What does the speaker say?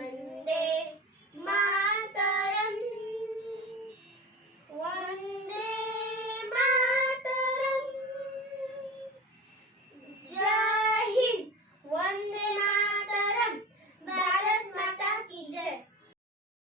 Bye.